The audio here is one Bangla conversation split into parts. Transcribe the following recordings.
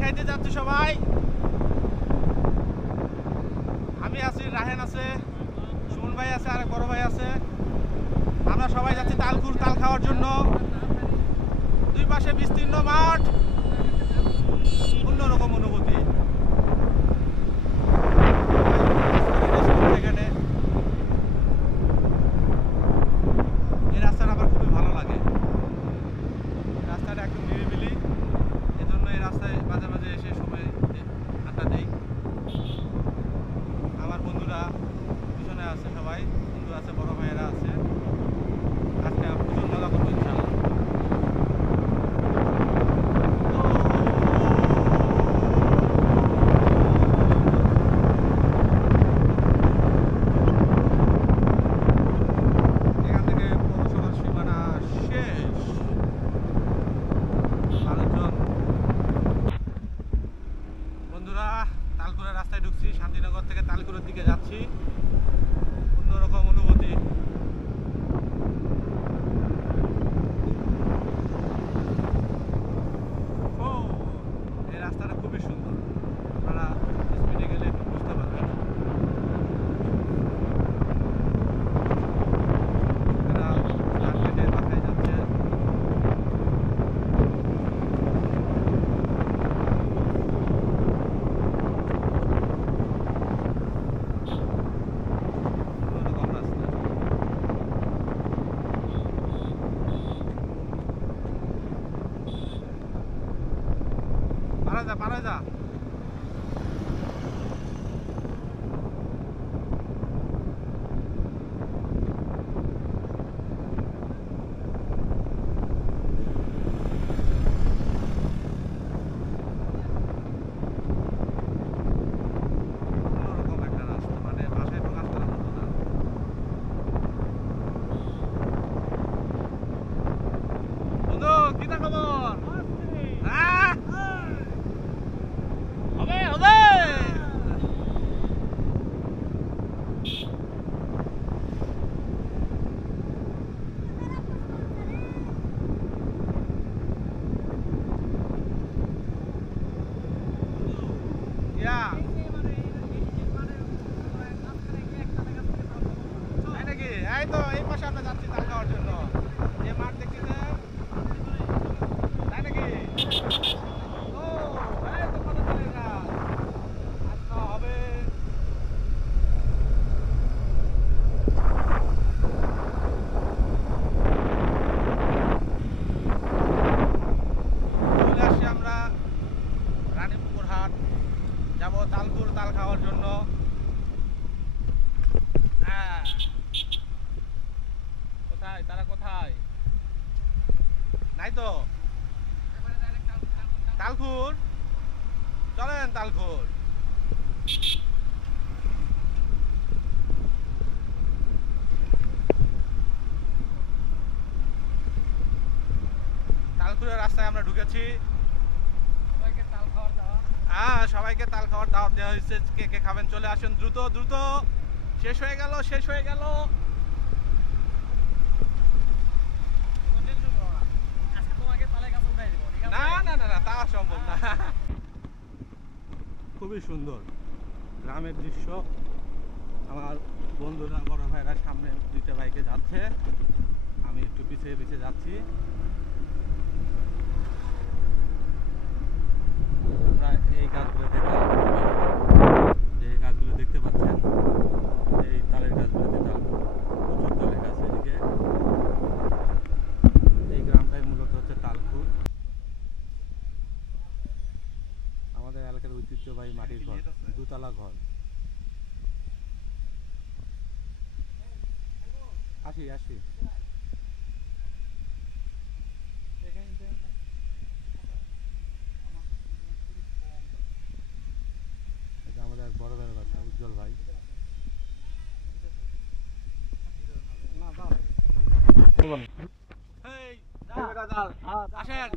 খাইতে যাচ্ছি সবাই। আমি আছি, রাহেন আছে, সুমন ভাই আছে, আর বড় ভাই আছে। আমরা সবাই যাচ্ছি তালকুর তাল খাওয়ার জন্য। দুই পাশে বিস্তীর্ণ মাঠ, অন্যরকম অনুভূতি। এই রাস্তাটা আমার খুবই ভালো লাগে। রাস্তাটা একদম নিরিবিলি, এজন্য এই রাস্তায় মাঝে মাঝে এসে সময় আড্ডা দেই। আমার বন্ধুরা পিছনে আছে, সবাই বন্ধু আছে, বড় ভাইয়েরা আছে। আজকে প্রচুর মজা করবো ইনশাআল্লাহ। এখান থেকে পৌরসভার সীমানা শেষ। মানুষজন, বন্ধুরা তালকুড়া রাস্তায় ঢুকছি, শান্তিনগর থেকে তালকুড়ার দিকে যাচ্ছি। অন্যরকম অনুভূতি। ও, এই রাস্তাটা খুবই সুন্দর, আপনারা স্পিডে গেলে একটু বুঝতে পারবেন। এরা মার্কেটের মাথায় যাচ্ছে। অন্যরকম রাস্তা। পারা যা, পারা যা। অন্যরকম একটা রাস্তা, মানে বাসায় ঢোকার করার মতো না। বন্ধু, কি তা খবর? হ্যাঁ? হবে হবে। ইয়া, তাই নাকি? এই তো এই পাশে আমরা যাচ্ছি তাল খাওয়ার জন্য। যে মাঠ দেখতেছেন, তাই নাকি? ও, এই তো কত তালের গাছ। আজ খাওয়া হবে। চলে আসছি আমরা রানীপুকুর হাট, যাবো তালকুর তাল খাওয়ার জন্য। হ্যাঁ, কোথায় তারা, কোথায়? নাই তো। তালকুর, চলেন তালকুর। তালকুরের রাস্তায় আমরা ঢুকেছি। সবাইকে তাল খাওয়ার দাওয়া। হ্যাঁ, সবাইকে তাল খাওয়ার দাওয়াত দেওয়া হয়েছে। কে কে খাবেন চলে আসেন, দ্রুত দ্রুত। শেষ হয়ে গেল, শেষ হয়ে গেল। আজকে তোমাকে তালে গাছ উঠাই দিব, ঠিক আছে? না না না না, তা সম্ভব না। খুবই সুন্দর গ্রামের দৃশ্য। আমার বন্ধুরা, বড় ভাইরা সামনে দুইটা বাইকে যাচ্ছে, আমি একটু পিছিয়ে পিছিয়ে যাচ্ছি। আমরা এই গাছগুলোতে তাল করবো। যে গাছগুলো দেখতে পাচ্ছেন, এই তালের গাছগুলোতে তাল, প্রচুর তালের গাছ এদিকে। এই গ্রামটাই মূলত হচ্ছে তালকুর। আমাদের এলাকার ঐতিহ্যবাহী মাটির ঘর, দুতলা ঘর। আসি আসি। এটা আমাদের বড় ভাইয়ের বাসা, উজ্জ্বল ভাই। না দাও। এই, আসেন।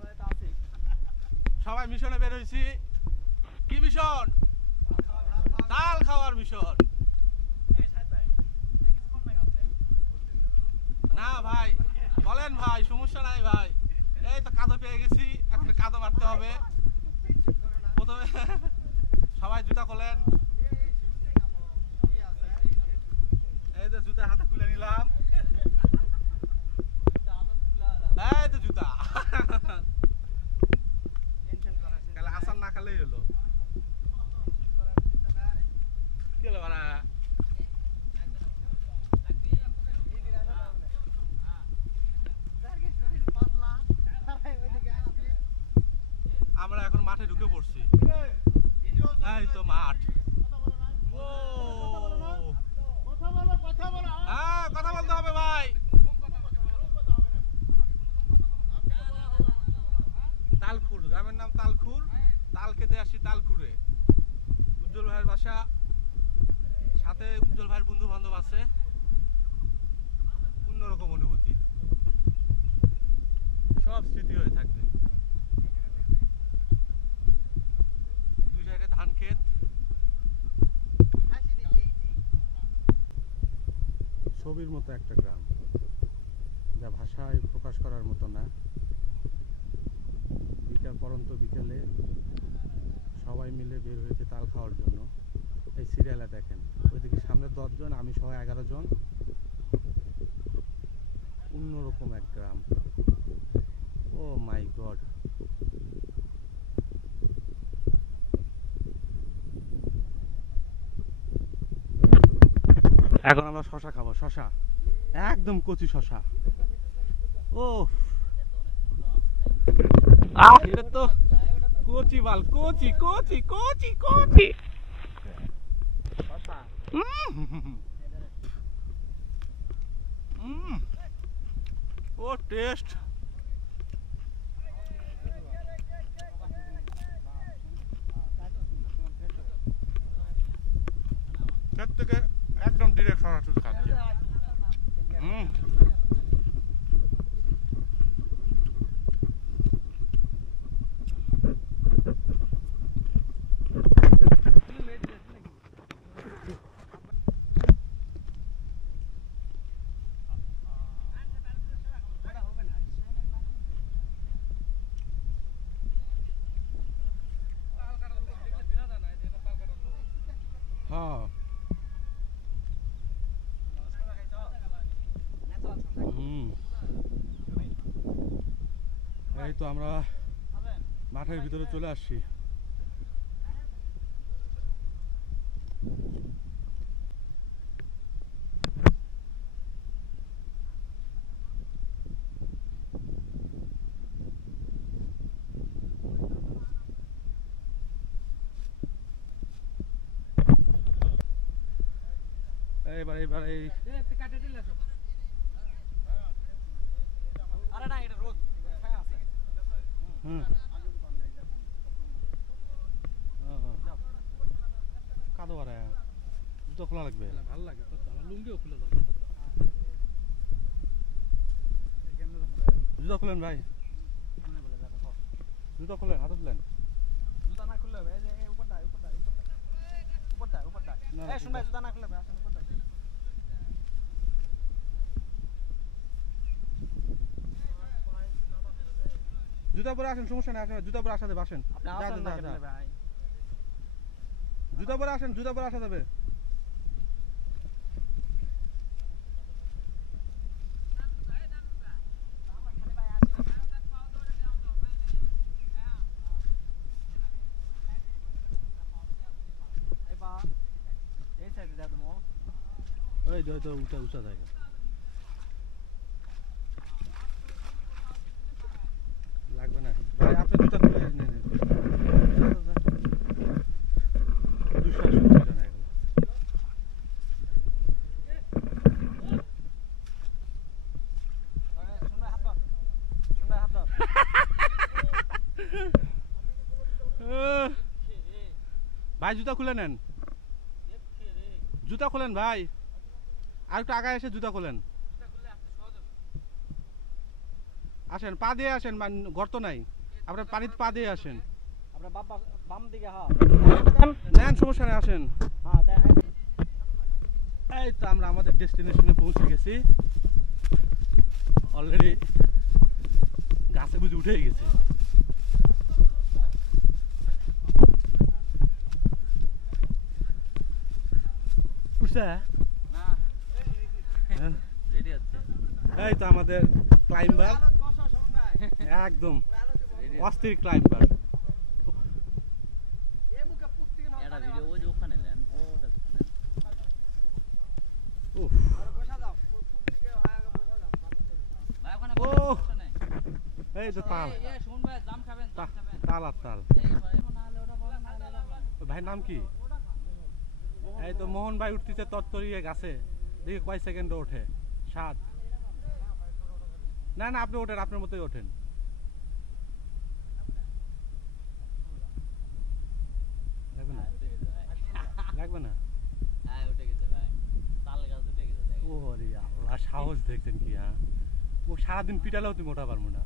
সবাই মিশনে বের হয়েছি। কি মিশন? তাল খাওয়ার মিশন। না ভাই, বলেন ভাই, সমস্যা নাই ভাই। এই তো কাদো পেয়ে গেছি, এখন কাদো মারতে হবে। সবাই জুতা খোলেন। এই যে জুতা হাতে খুলে নিলাম। এই যে জুতা। কালে আসার না খালেই হলো। কি হলো ভাড়া? আমরা এখন মাঠে ঢুকে পড়ছি। এই তো মাঠ। হ্যাঁ, কথা বলতে হবে ভাই। তালখুর, গ্রামের নাম তালখুর। তাল খেতে আসছি তালখুরে। উজ্জ্বল ভাইয়ের বাসা, সাথে উজ্জ্বল ভাইয়ের বন্ধু বান্ধব আছে। অন্যরকম অনুভূতি, সব স্মৃতি হয়ে থাকবে। দুই সাইডে ধান ক্ষেত। ছবির মতো একটা গ্রাম, যা ভাষায় প্রকাশ করার মতো না। পরন্ত বিকেলে সবাই মিলে বের হয়েছে তাল খাওয়ার জন্য। এই সিরিয়ালে দেখেন, ওইদিকে সামনে 10 জন, আমি সহ 11 জন। অন্যরকম এক গ্রাম। ও মাই গড। এখন আমরা শশা খাবো। শশা একদম কচি শশা। ও এটা তো কচি বাল, কচি কচি কচি কচি। ও টেস্ট। ক্ষেত থেকে একদম ডিরেক্ট শশা তুলে খাচ্ছে। হ্যাঁ, এই তো আমরা মাঠের ভিতরে চলে আসছি। এবার এই কাদো বারে জুতো খোলা লাগবে। ভালো লাগে, লুঙ্গিও খুলে যাবে। জুতো খুলেন ভাই, জুতো খুলেন, হাতে তুলেন। জুতা না খুললে হবে, এই যে উপরটা উপরটা উপরটা উপরটা উপরটা। এই শুন ভাই, জুতা না খুললে হবে, আসেন উপরটা। জুতা পরে আসেন, সমস্যা নেই। আসেন, জুতা পরে আসা যাবে। আসেন, জুতা পরে আসেন, জুতা পরে আসা যাবে। ওই তো উঁচা উঁচা জায়গা লাগবে না ভাই। আপনি জুতা খুলে নিন। 280 টাকা এগুলো। ভাই জুতা খুলে নেন, জুতা খোলেন ভাই। আর একটু আগে এসে জুতা খোলেন। আসেন, পা দিয়ে আসেন, গর্ত নাই, আপনার পানিতে পা দিয়ে আসেন। আপনার বাম দিকে নেন, সমস্যা নেই, আসেন। এই তো আমরা আমাদের ডেস্টিনেশনে পৌঁছে গেছি অলরেডি। গাছে বুঝে উঠেই গেছে। উঠছে না হ্যাঁ? রেডি হচ্ছে এই তো আমাদের ক্লাইম্বার একদম অস্থির ক্লাইম্বার এটা ভিডিও ওই যে ওখানে নেন ওটা উফ ভাই ওখানে ও। বসে নেই এই তো তাল এই শুন ভাই জাম খাবেন জাম খাবেন তাল আর তাল এই ভাই না হলে ওটা বলেন না হলে এটা বলেন ওই ভাইয়ের নাম কি এই তো মোহন ভাই উঠতেছে তত্তরিয়ে গাছে দেখি কয় সেকেন্ডে ওঠে 7 না না আপনি ওঠেন আপনার মতোই ওঠেন লাগবে না লাগবে না হ্যাঁ উঠে গেছে ভাই তাল গাছ উঠে গেছে দেখ ও রে আল্লাহ সাহস দেখছেন কি হ্যাঁ ও সারাদিন পিটালেও তুমি মোটা পারবো না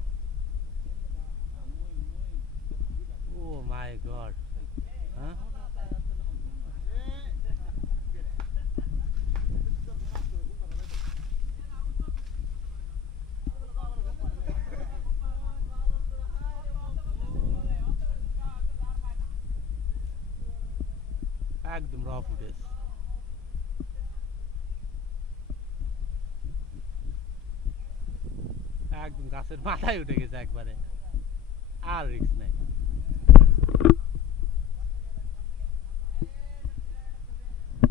ও মাই গড হ্যাঁ একদম র ফুটেজ একদম গাছের মাথায় উঠে গেছে একবারে আর রিস্ক নাই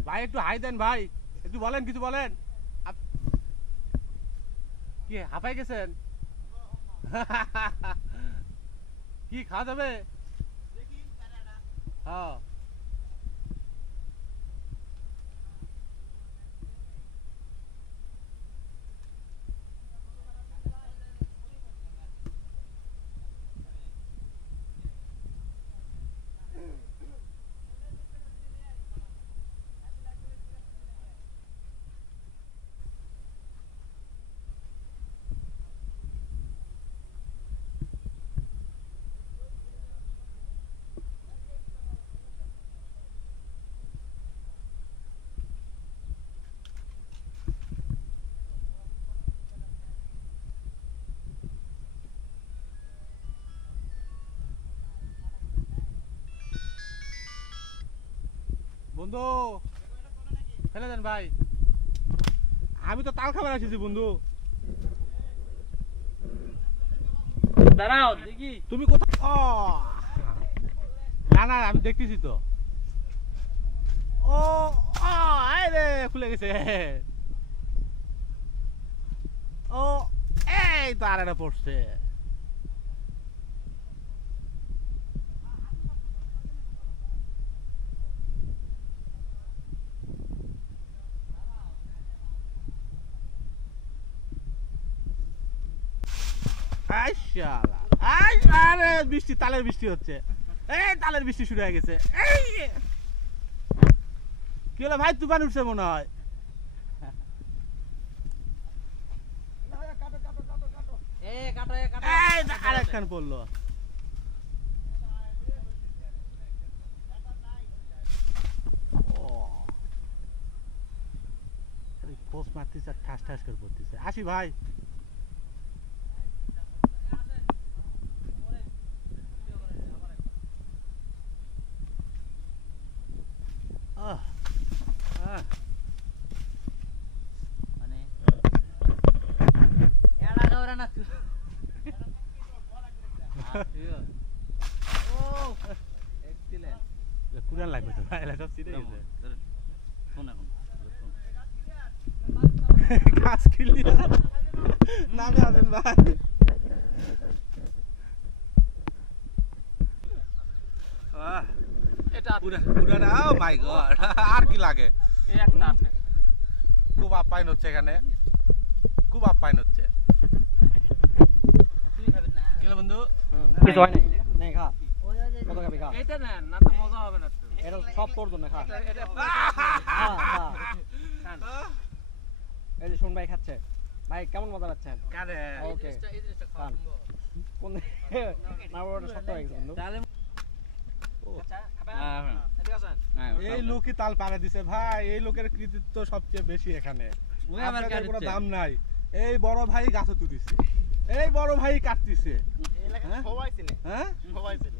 ভাই একটু হাই দেন ভাই একটু বলেন কিছু বলেন কি হাঁপাই গেছেন কি খাওয়া যাবে হ্যাঁ বন্ধু ফেলে দেন ভাই আমি তো তাল খাবার আসিছি বন্ধু দাঁড়াও দেখি তুমি কোথায় না না আমি দেখতেছি তো ও আয় রে খুলে গেছে ও এই তো আর একটা পড়ছে আরে বৃষ্টি তালের বৃষ্টি হচ্ছে এই তালের বৃষ্টি শুরু হয়ে গেছে এই কি হলো ভাই তুফান উঠছে মনে হয় এ কাটো এই আরেকখান পড়লো পোস্ট মারতেছে আর ঠাস ঠাস করে পড়তেছে আসি ভাই মানে এড়া গাওরা না তুই ও এক্সিলেন্ট কুড়ান লাগবে তো ভাই সব ছিঁড়ে গেছে শোন এখন গাছ ক্লিয়ার নামে আসেন ভাই এটা পুরানা ও মাই গড আর কি লাগে এই একটা আপনি খুব আপ্যায়ন হচ্ছে এখানে খুব আপ্যায়ন হচ্ছে তুই খাবেন না গেল বন্ধু কিছু হয় নাই নে খা কত খাবি খা এটা না না তো মজা হবে না তো এটা সব তোর জন্য খা এটা খা খা এই যে শুন ভাই খাচ্ছে ভাই কেমন মজা পাচ্ছেন কারে ওকে এই জিনিসটা খাওয়া খান। কোন না ওটা শক্ত হয়ে গেছে বন্ধু তাহলে আচ্ছা খাবেন এদিকে আসেন এই লোকই তাল পাড়া দিছে ভাই এই লোকের কৃতিত্ব সবচেয়ে বেশি এখানে ওই আবার আপনাদের কোনো কাটছে। দাম নাই এই বড় ভাই গাছ তুলিছে এই বড় ভাই কাটতিছে হ্যাঁ? সবাই চিনে হ্যাঁ সবাই চিনে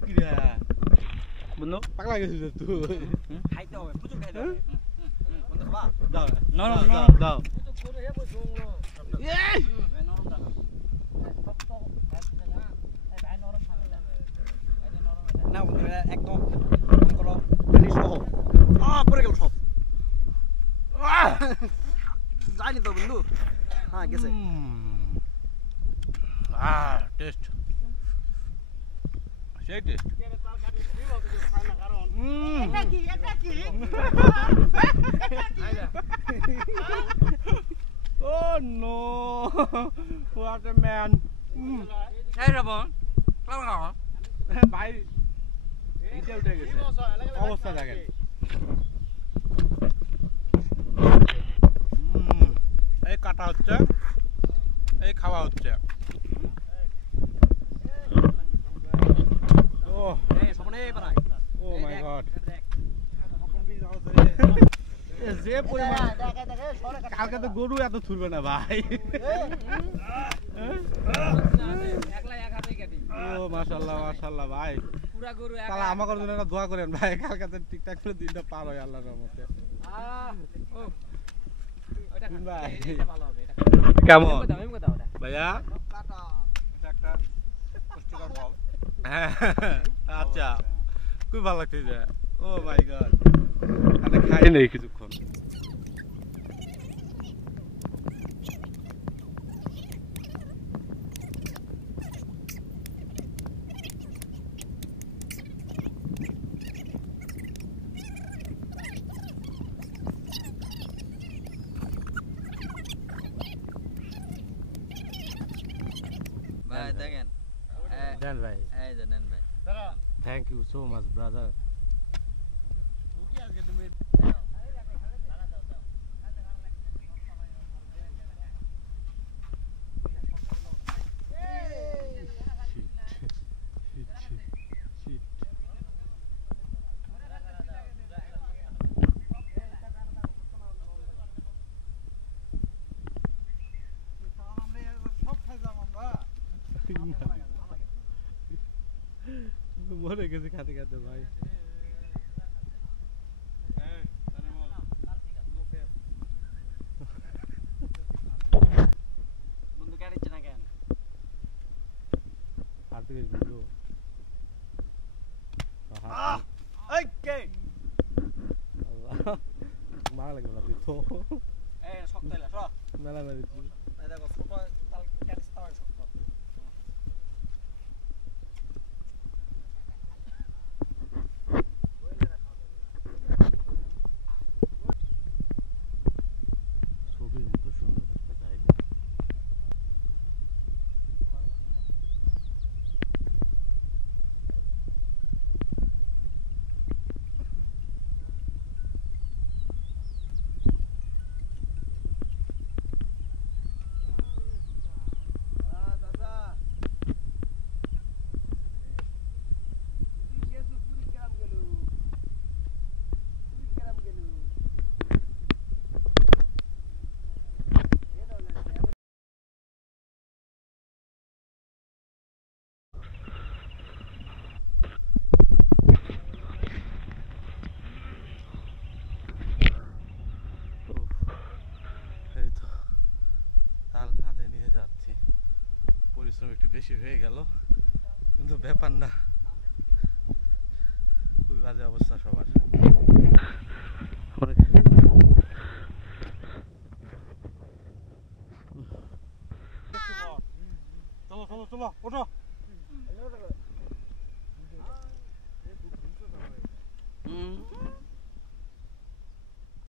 কি রে বন্ধু পাগলা গেছিস তুই খাইতে হবে প্রচুর খাইতে হবে বন্ধু খাবা দাও নরম দাও নরম দাও নরম দাও না বন্ধু এটা একদম মনে করো পানি সহ পরে গেল সব যায়নি তো বন্ধু হ্যাঁ গেছে টেস্ট সেই test Oh no! What a man! এই রাবণ কাল খাও ভাই এইটা উঠে গেছে অবস্থা দেখেন এই কাটা হচ্ছে এই খাওয়া হচ্ছে Oh, এই সবনে পারাই oh my god! যে পরিমাণ কালকে তো গরু এত ছুটবে না ভাই ও মাশাআল্লাহ মাশাআল্লাহ ভাই পুরা গরু তাহলে আমাকে জন্য একটা দোয়া করেন ভাই কালকে তো ঠিকঠাক করে দিনটা পার হয় আল্লাহর রহমতে ভাই ভালো হবে এটা কেমন আমি কথা ওটা ভাইয়া কাটা এটা একটা পুষ্টিকর ফল হ্যাঁ আচ্ছা খুব ভালো লাগতেছে ও মাই গড আমি খাই নাই কিছুক্ষণ ভাই দেখেন দেন ভাই এই যে নেন ভাই thank you so much brother মরে গেছে খাতে খাতে ভাই বন্ধু কাটিছে না কেন আর তুই ভিডিও এই কে মারা লাগবে না তুই তো এই শক্ত হইলা সর মেলা মেরেছি এই দেখো ছোট তাল কাটিছে তাও শক্ত ছবির মতো সুন্দর একটা জায়গা এই তো তাল কাঁধে নিয়ে যাচ্ছি পরিশ্রম একটু বেশি হয়ে গেল কিন্তু ব্যাপার না খুবই বাজে অবস্থা সবার চলো চলো চলো ওঠো হুম